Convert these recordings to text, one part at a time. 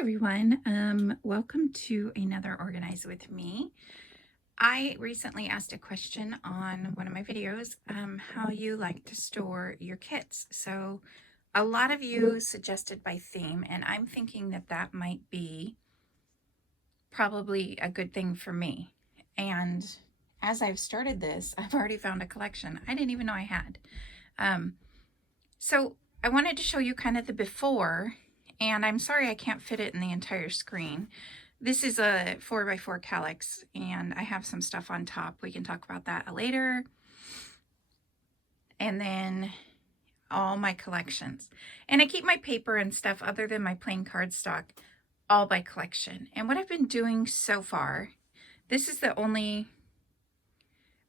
everyone. Welcome to another Organize with me. I recently asked a question on one of my videos, how you like to store your kits. So a lot of you suggested by theme, and I'm thinking that that might be probably a good thing for me. And as I've started this, I've already found a collection I didn't even know I had. So I wanted to show you kind of the before, and I'm sorry I can't fit it in the entire screen. This is a 4x4 calyx, and I have some stuff on top. We can talk about that later. And then all my collections. And I keep my paper and stuff other than my plain cardstock all by collection. And what I've been doing so far, this is the only,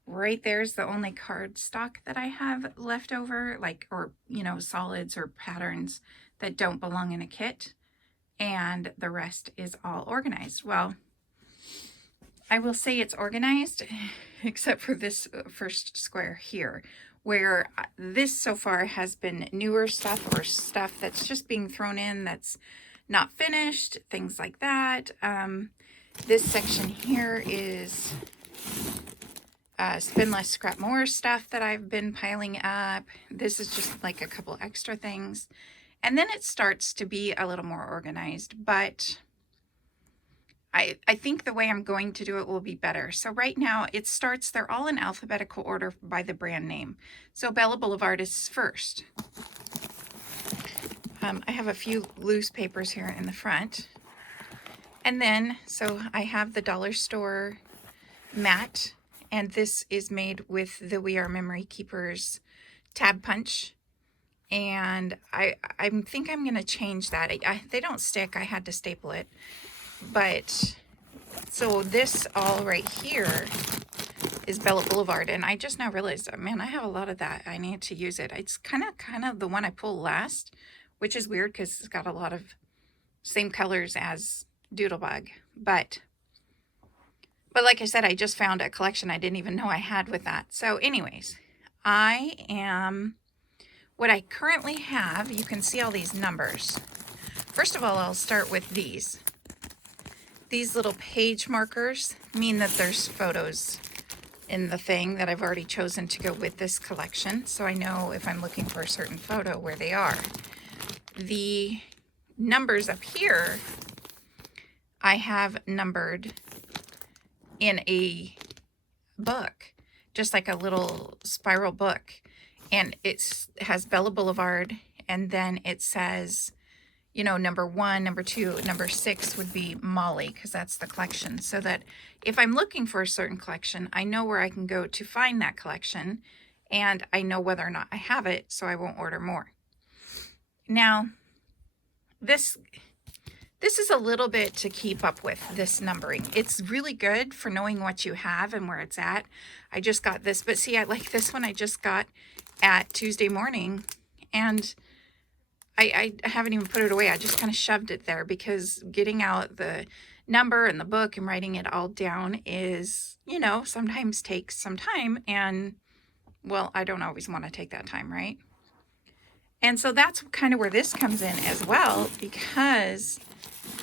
right there's the only cardstock that I have left over, like, or, you know, solids or patterns that don't belong in a kit. And the rest is all organized. Well, I will say it's organized, except for this first square here, where this so far has been newer stuff or stuff that's just being thrown in that's not finished, things like that. This section here is spend less, scrap more stuff that I've been piling up. This is just like a couple extra things. And then it starts to be a little more organized, but I think the way I'm going to do it will be better. So right now it starts, they're all in alphabetical order by the brand name. So Bella Boulevard is first. I have a few loose papers here in the front. And then, so I have the dollar store mat, and this is made with the We Are Memory Keepers tab punch. And I think I'm going to change that. They don't stick. I had to staple it. But so this all right here is Bella Boulevard. And I just now realized, man, I have a lot of that. I need to use it. It's kind of the one I pull last, which is weird because it's got a lot of same colors as Doodlebug. But like I said, I just found a collection I didn't even know I had with that. So anyways, what I currently have, you can see all these numbers. First of all, I'll start with these. These little page markers mean that there's photos in the thing that I've already chosen to go with this collection. So I know if I'm looking for a certain photo where they are. The numbers up here, I have numbered in a book, just like a little spiral book. And it has Bella Boulevard, and then it says, you know, number 1, number 2, number 6 would be Molly, because that's the collection. So that if I'm looking for a certain collection, I know where I can go to find that collection, and I know whether or not I have it, so I won't order more. Now, this is a little bit to keep up with, this numbering. It's really good for knowing what you have and where it's at. I just got this, but see, I like this one I just got at Tuesday morning, and I haven't even put it away. I just kind of shoved it there because getting out the number and the book and writing it all down is, you know, sometimes takes some time, and well, I don't always want to take that time, right? And so that's kind of where this comes in as well, because,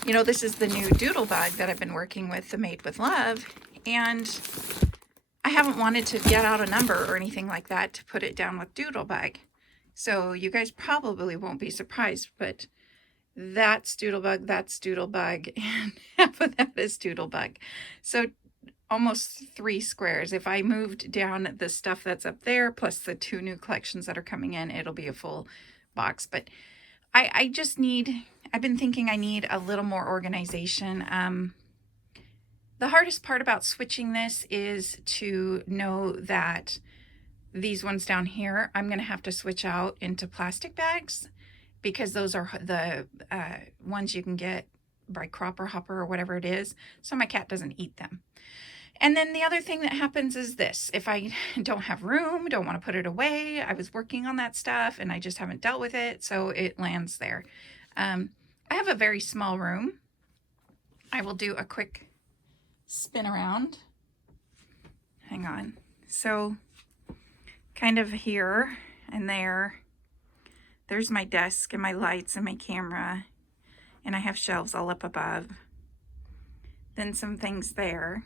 you know, this is the new Doodlebug that I've been working with, the Made with Love, and I haven't wanted to get out a number or anything like that to put it down with Doodlebug. So you guys probably won't be surprised, but that's Doodlebug, and half of that is Doodlebug. So almost 3 squares. If I moved down the stuff that's up there, plus the 2 new collections that are coming in, it'll be a full box. But I just need, I've been thinking I need a little more organization. The hardest part about switching this is to know that these ones down here, I'm going to have to switch out into plastic bags, because those are the ones you can get by Cropper Hopper or whatever it is, so my cat doesn't eat them. And then the other thing that happens is this: if I don't have room, don't want to put it away, I was working on that stuff and I just haven't dealt with it, so it lands there. I have a very small room. I will do a quick spin around. Hang on. So kind of here and there's my desk and my lights and my camera and I have shelves all up above, then some things there,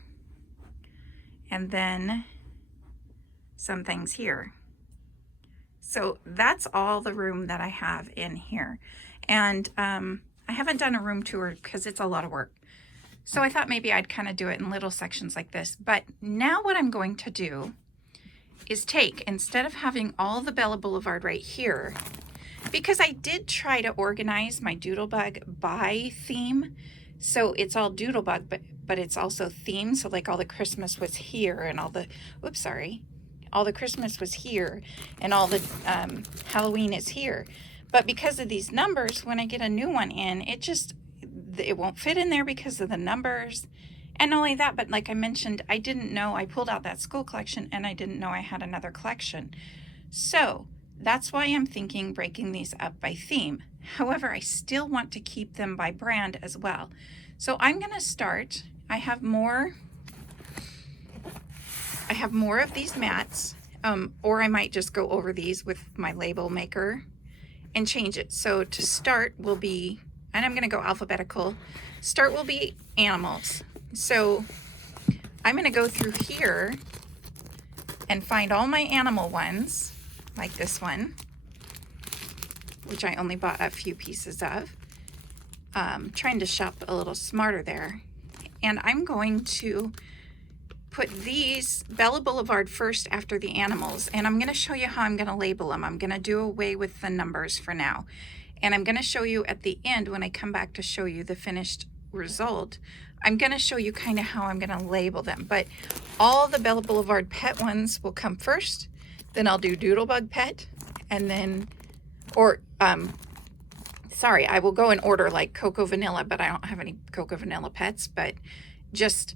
and then some things here. So that's all the room that I have in here. And I haven't done a room tour because it's a lot of work. So I thought maybe I'd kind of do it in little sections like this. But now what I'm going to do is take, instead of having all the Bella Boulevard right here, because I did try to organize my Doodlebug by theme. So it's all Doodlebug, but it's also themed. So like all the Christmas was here and all the, oops, sorry. All the Christmas was here and all the Halloween is here. But because of these numbers, when I get a new one in, it won't fit in there because of the numbers. And not only that, but like I mentioned, I didn't know, I pulled out that school collection and I didn't know I had another collection. So that's why I'm thinking breaking these up by theme. However, I still want to keep them by brand as well. So I'm gonna start, I have more of these mats, or I might just go over these with my label maker and change it. So to start will be, and I'm gonna go alphabetical, start will be animals. So I'm gonna go through here and find all my animal ones, like this one, which I only bought a few pieces of. Trying to shop a little smarter there. And I'm going to put these Bella Boulevard first after the animals, and I'm going to show you how I'm going to label them. I'm going to do away with the numbers for now, and I'm going to show you at the end when I come back to show you the finished result. I'm going to show you kind of how I'm going to label them, but all the Bella Boulevard pet ones will come first, then I'll do Doodlebug pet, and then, or sorry, I will go in order like Cocoa Vanilla, but I don't have any Cocoa Vanilla pets, but just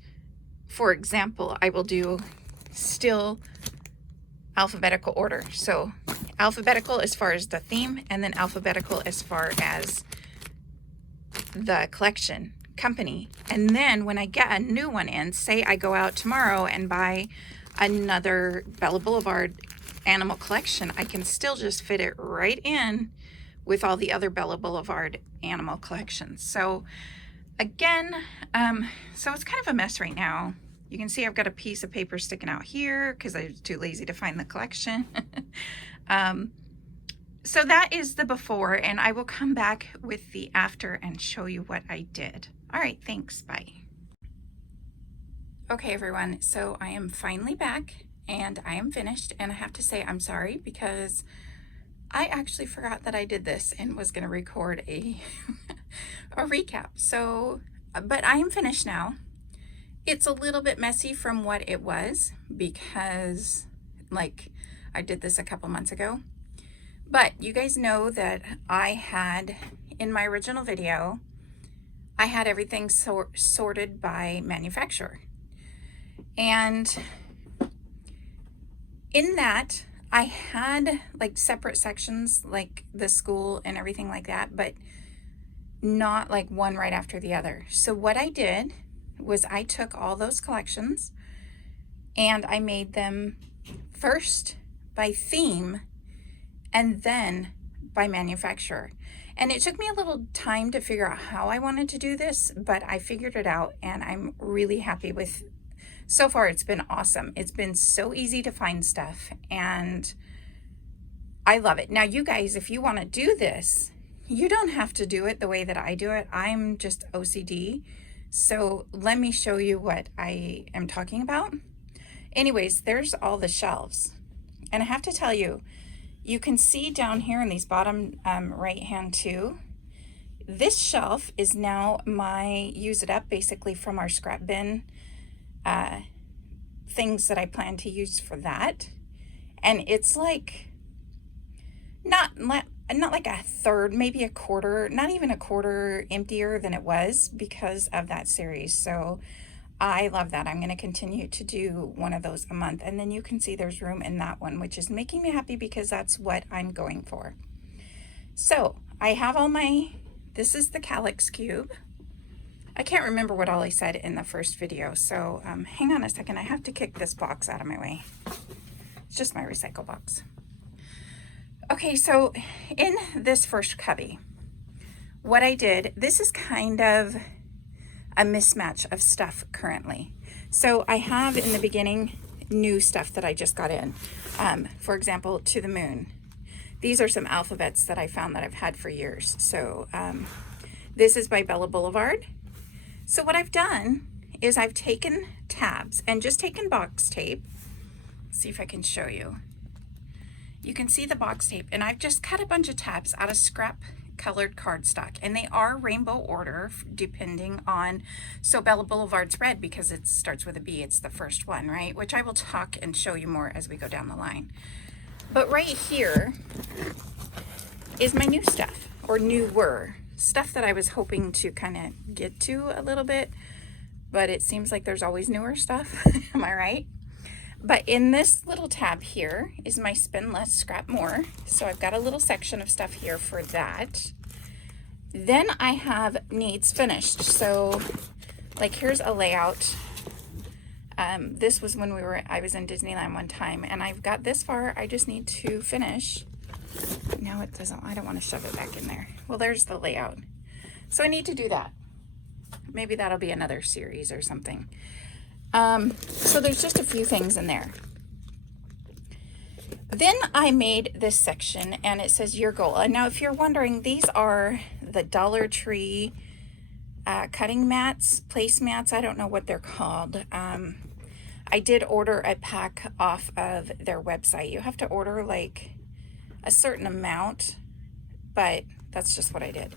for example, I will do still alphabetical order. So alphabetical as far as the theme, and then alphabetical as far as the collection company. And then when I get a new one in, say I go out tomorrow and buy another Bella Boulevard animal collection, I can still just fit it right in with all the other Bella Boulevard animal collections. So again, so it's kind of a mess right now. You can see I've got a piece of paper sticking out here because I was too lazy to find the collection. So that is the before, and I will come back with the after and show you what I did. All right, thanks, bye. Okay, everyone, so I am finally back and I am finished, and I have to say I'm sorry because I actually forgot that I did this and was going to record a recap. So, but I am finished now. It's a little bit messy from what it was because like I did this a couple months ago. But you guys know that I had, in my original video, I had everything sorted by manufacturer. And in that, I had like separate sections, like the school and everything like that, but not like one right after the other. So what I did was I took all those collections and I made them first by theme and then by manufacturer. And it took me a little time to figure out how I wanted to do this, but I figured it out and I'm really happy with, so far it's been awesome. It's been so easy to find stuff and I love it. Now you guys, if you want to do this, you don't have to do it the way that I do it. I'm just OCD. So let me show you what I am talking about. Anyways, there's all the shelves. And I have to tell you, you can see down here in these bottom right hand too, this shelf is now my use it up basically from our scrap bin things that I plan to use for that. And it's like not like a third, maybe a quarter, not even a quarter emptier than it was because of that series. So I love that. I'm going to continue to do one of those a month. And then you can see there's room in that one, which is making me happy because that's what I'm going for. So I have all my, this is the Calyx cube. I can't remember what all I said in the first video. So hang on a second. I have to kick this box out of my way. It's just my recycle box. Okay, so in this first cubby, what I did, this is kind of a mismatch of stuff currently. So I have in the beginning new stuff that I just got in. For example, To the Moon. These are some alphabets that I found that I've had for years. So this is by Bella Boulevard. So what I've done is I've taken tabs and just taken box tape. Let's see if I can show you. You can see the box tape, and I've just cut a bunch of tabs out of scrap colored cardstock, and they are rainbow order depending on, so Bella Boulevard's red because it starts with a B, it's the first one, right? Which I will talk and show you more as we go down the line. But right here is my new stuff, or newer stuff that I was hoping to kind of get to a little bit, but it seems like there's always newer stuff. Am I right? But in this little tab here is my Spend Less, Scrap More. So I've got a little section of stuff here for that. Then I have Needs Finished. So like here's a layout. This was when I was in Disneyland one time, and I've got this far. I just need to finish. Now it doesn't, I don't want to shove it back in there. Well, there's the layout. So I need to do that. Maybe that'll be another series or something. So there's just a few things in there. Then I made this section, and it says your goal. And now if you're wondering, these are the Dollar Tree cutting mats, place mats. I don't know what they're called. I did order a pack off of their website. You have to order like a certain amount, but that's just what I did.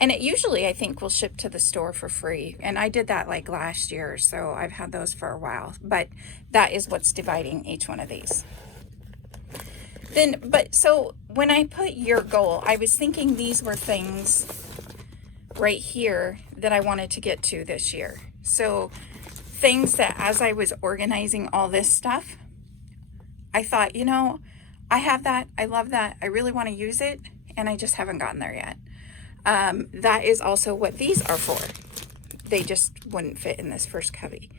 And it usually, I think, will ship to the store for free. And I did that like last year, so I've had those for a while. But that is what's dividing each one of these. So when I put your goal, I was thinking these were things right here that I wanted to get to this year. So things that as I was organizing all this stuff, I thought, you know, I have that, I love that, I really want to use it, and I just haven't gotten there yet. That is also what these are for. They just wouldn't fit in this first cubby.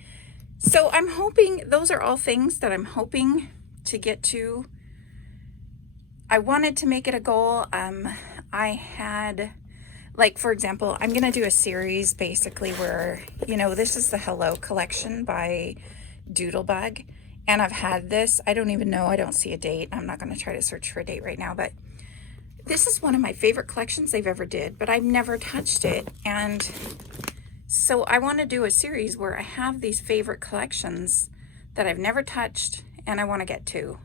So I'm hoping, those are all things that I'm hoping to get to. I wanted to make it a goal. I had, like, for example, I'm going to do a series basically where, you know, this is the Hello collection by Doodlebug. And I've had this, I don't even know, I don't see a date. I'm not going to try to search for a date right now, but this is one of my favorite collections they've ever did, but I've never touched it. And so I want to do a series where I have these favorite collections that I've never touched and I want to get to.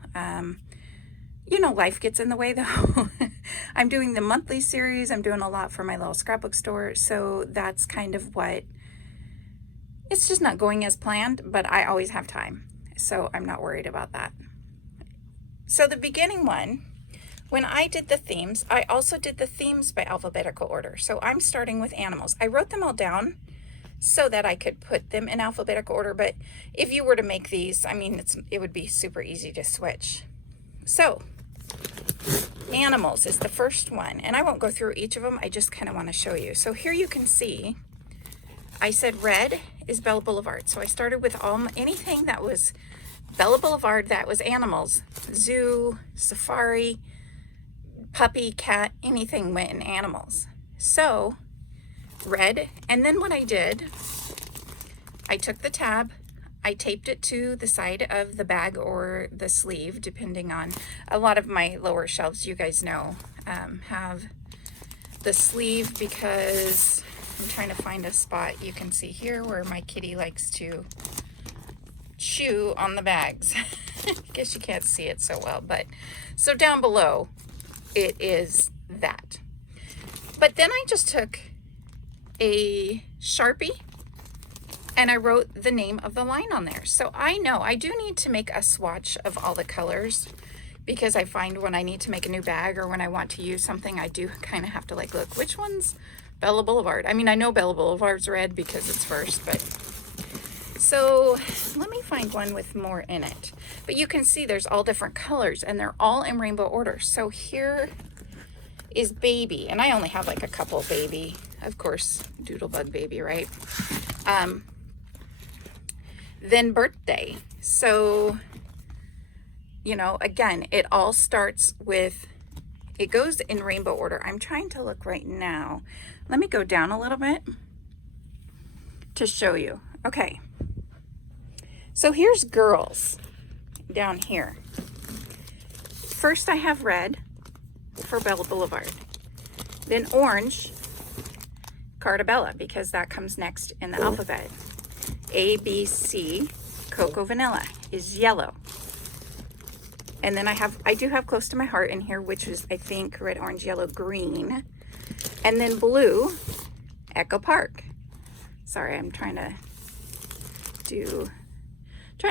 You know, life gets in the way though. I'm doing the monthly series. I'm doing a lot for my little scrapbook store. So that's kind of what, it's just not going as planned, but I always have time. So I'm not worried about that. So the beginning one, when I did the themes, I also did the themes by alphabetical order. So I'm starting with animals. I wrote them all down so that I could put them in alphabetical order. But if you were to make these, I mean, it would be super easy to switch. So animals is the first one. And I won't go through each of them. I just kind of want to show you. So here you can see, I said red is Bella Boulevard. So I started with anything that was Bella Boulevard that was animals. Zoo, safari, puppy, cat, anything went in animals. So red, and then what I did, I took the tab, I taped it to the side of the bag or the sleeve, depending on, a lot of my lower shelves, you guys know, have the sleeve because I'm trying to find a spot. You can see here where my kitty likes to chew on the bags. I guess you can't see it so well, but so down below it is that. But then I just took a Sharpie and I wrote the name of the line on there. So I know I do need to make a swatch of all the colors because I find when I need to make a new bag or when I want to use something, I do kind of have to like, look, which one's Bella Boulevard? I mean, I know Bella Boulevard's red because it's first, but so let me find one with more in it. But you can see there's all different colors and they're all in rainbow order. So here is baby, and I only have like a couple baby, of course, Doodlebug baby, right? Then birthday. So, you know, again, it all starts with it goes in rainbow order. I'm trying to look right now. Let me go down a little bit to show you. Okay. So here's girls down here. First I have red for Bella Boulevard. Then orange, Cartabella, because that comes next in the alphabet. A, B, C, Cocoa Vanilla is yellow. And then I do have Close to My Heart in here, which is, I think, red, orange, yellow, green. And then blue, Echo Park. Sorry, I'm trying to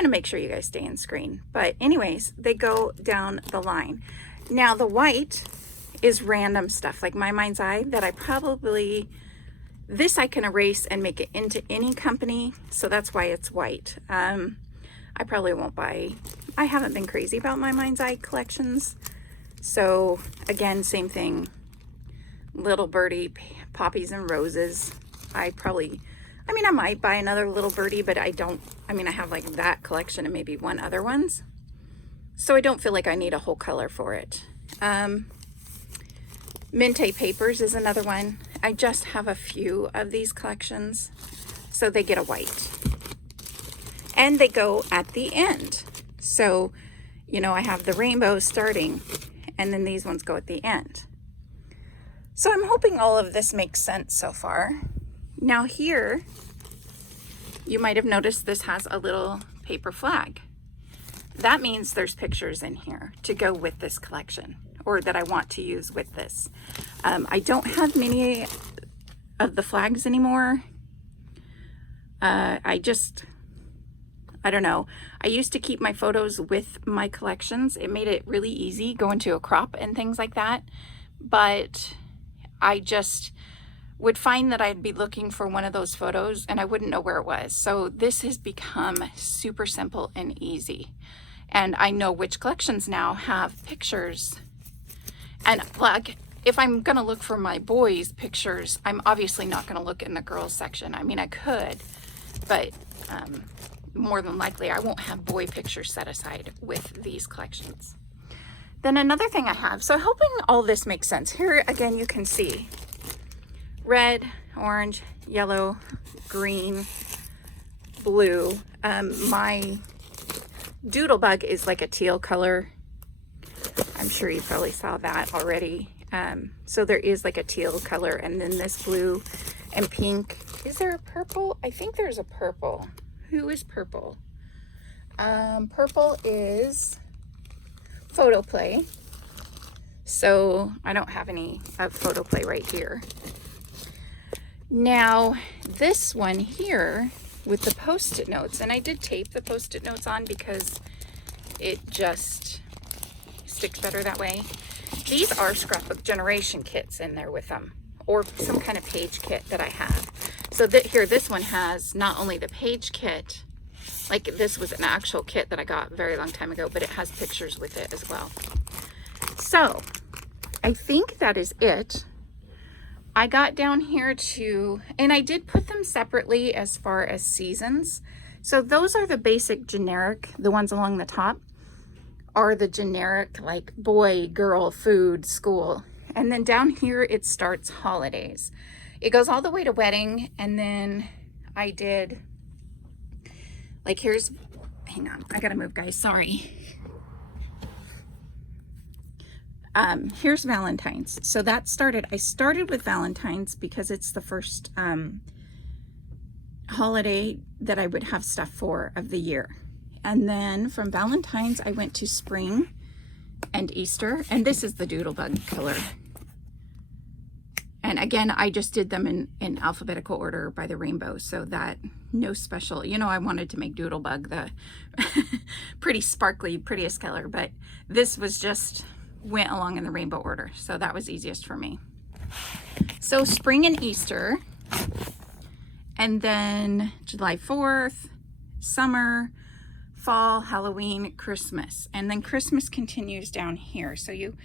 make sure you guys stay in screen. But anyways, they go down the line. Now the white is random stuff, like My Mind's Eye, that I probably, this I can erase and make it into any company, so that's why it's white. I probably won't buy, I haven't been crazy about My Mind's Eye collections. So again, same thing, Little Birdie, Poppies and Roses. I might buy another Little Birdie, but I have like that collection and maybe one other ones. So I don't feel like I need a whole color for it. Mente Papers is another one. I just have a few of these collections, so they get a white. And they go at the end. So, you know, I have the rainbow starting, and then these ones go at the end. So I'm hoping all of this makes sense so far. Now here, you might have noticed this has a little paper flag. That means there's pictures in here to go with this collection, or that I want to use with this. I don't have many of the flags anymore. I don't know. I used to keep my photos with my collections. It made it really easy going to a crop and things like that. But I just would find that I'd be looking for one of those photos and I wouldn't know where it was. So this has become super simple and easy. And I know which collections now have pictures. And like, if I'm gonna look for my boys' pictures, I'm obviously not gonna look in the girls section. I mean, I could, but more than likely I won't have boy pictures set aside with these collections. Then another thing I have, so hoping all this makes sense. Here again, you can see red, orange, yellow, green, blue. My Doodlebug is like a teal color. I'm sure you probably saw that already. So there is like a teal color, and then this blue and pink. Is there a purple? I think there's a purple. Who is purple? Purple is Photoplay. So I don't have any of Photoplay right here. Now this one here with the Post-it notes, and I did tape the Post-it notes on because it just sticks better that way. These are scrapbook generation kits in there with them, or some kind of page kit that I have. So here, this one has not only the page kit, like this was an actual kit that I got a very long time ago, but it has pictures with it as well. So I think that is it. I got down here to, and I did put them separately as far as seasons. So those are the basic generic, the ones along the top are the generic like boy, girl, food, school. And then down here it starts holidays. It goes all the way to wedding, and then I did, like here's, hang on, I gotta move guys, sorry. Here's Valentine's. So that started, I started with Valentine's because it's the first holiday that I would have stuff for of the year. And then from Valentine's, I went to spring and Easter, and this is the Doodlebug color. And again, I just did them in alphabetical order by the rainbow, so that no special, you know, I wanted to make Doodlebug the pretty sparkly, prettiest color, but this was just went along in the rainbow order, so that was easiest for me. So spring and Easter, and then July 4th, summer, fall, Halloween, Christmas, and then Christmas continues down here. So you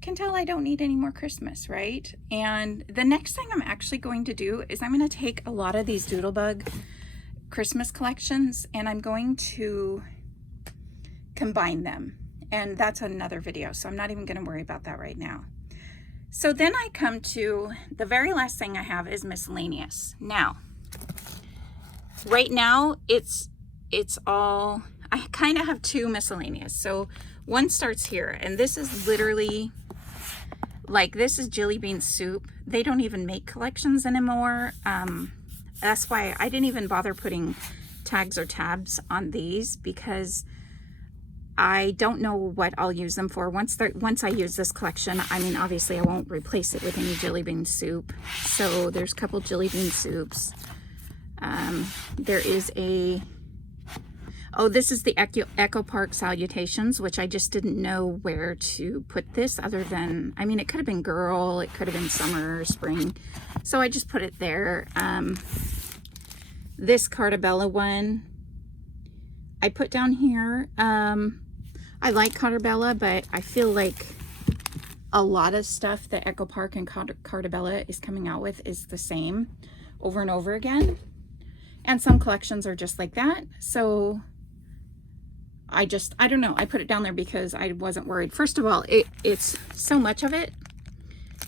can tell I don't need any more Christmas, right? And the next thing I'm actually going to do is I'm going to take a lot of these Doodlebug Christmas collections and I'm going to combine them. And that's another video, so I'm not even going to worry about that right now. So then I come to the very last thing I have is miscellaneous. Now, right now it's all, I kind of have two miscellaneous. So one starts here, and this is literally like, this is jelly bean soup. They don't even make collections anymore. That's why I didn't even bother putting tags or tabs on these, because I don't know what I'll use them for. Once I use this collection, I mean, obviously I won't replace it with any jelly bean soup. So there's a couple jelly bean soups. There is a, oh, this is the Echo Park Salutations, which I just didn't know where to put this other than, I mean, it could have been girl, it could have been summer, spring. So I just put it there. This Cartabella one, I put down here. I like Cartabella, but I feel like a lot of stuff that Echo Park and Cartabella is coming out with is the same over and over again. And some collections are just like that. So I don't know. I put it down there because I wasn't worried. First of all, it's so much of it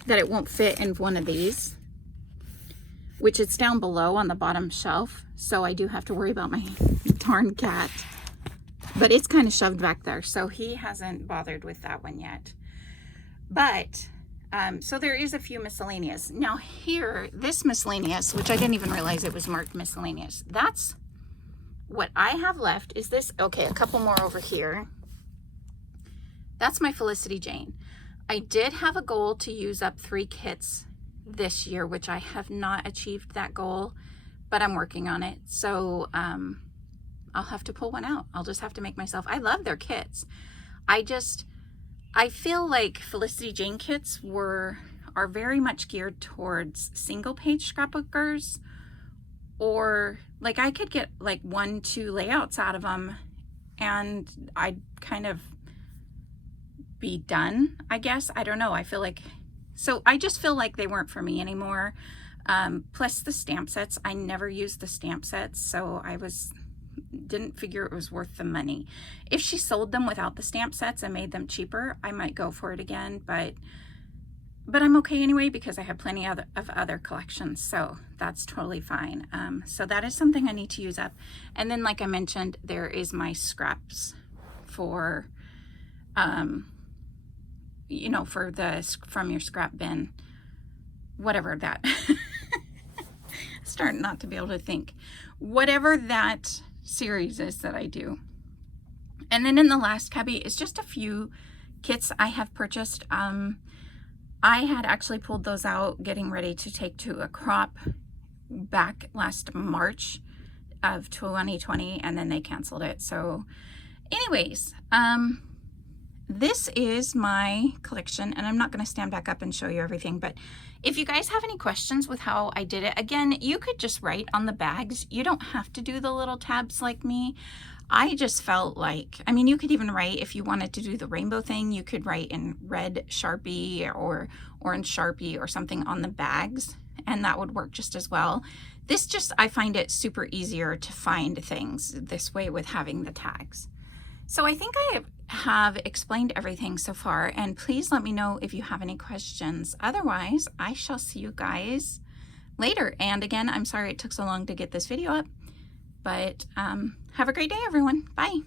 that it won't fit in one of these, which it's down below on the bottom shelf. So I do have to worry about my darn cat. But it's kind of shoved back there, so he hasn't bothered with that one yet. But, so there is a few miscellaneous. Now here, this miscellaneous, which I didn't even realize it was marked miscellaneous. That's what I have left is this. Okay, a couple more over here. That's my Felicity Jane. I did have a goal to use up 3 kits this year, which I have not achieved that goal, but I'm working on it. So, I'll have to pull one out. I'll just have to make myself, I love their kits. I feel like Felicity Jane kits are very much geared towards single page scrapbookers, or like I could get like 1-2 layouts out of them and I'd kind of be done, I guess. I don't know. I feel like, so I just feel like they weren't for me anymore. Plus the stamp sets, I never used the stamp sets, so didn't figure it was worth the money. If she sold them without the stamp sets and made them cheaper, I might go for it again, but I'm okay anyway because I have plenty of other collections, so that's totally fine. So that is something I need to use up. And then, like I mentioned, there is my scraps for you know, for from your scrap bin, whatever that starting not to be able to think, whatever that series is that I do. And then in the last cubby is just a few kits I have purchased. I had actually pulled those out getting ready to take to a crop back last March of 2020, and then they canceled it. So anyways, this is my collection, and I'm not going to stand back up and show you everything, but if you guys have any questions with how I did it, again, you could just write on the bags. You don't have to do the little tabs like me. I just felt like, I mean, you could even write, if you wanted to do the rainbow thing, you could write in red Sharpie or orange Sharpie or something on the bags, and that would work just as well. This just, I find it super easier to find things this way with having the tags. So I think I have explained everything so far, and please let me know if you have any questions. Otherwise, I shall see you guys later. And again, I'm sorry it took so long to get this video up, but have a great day, everyone. Bye.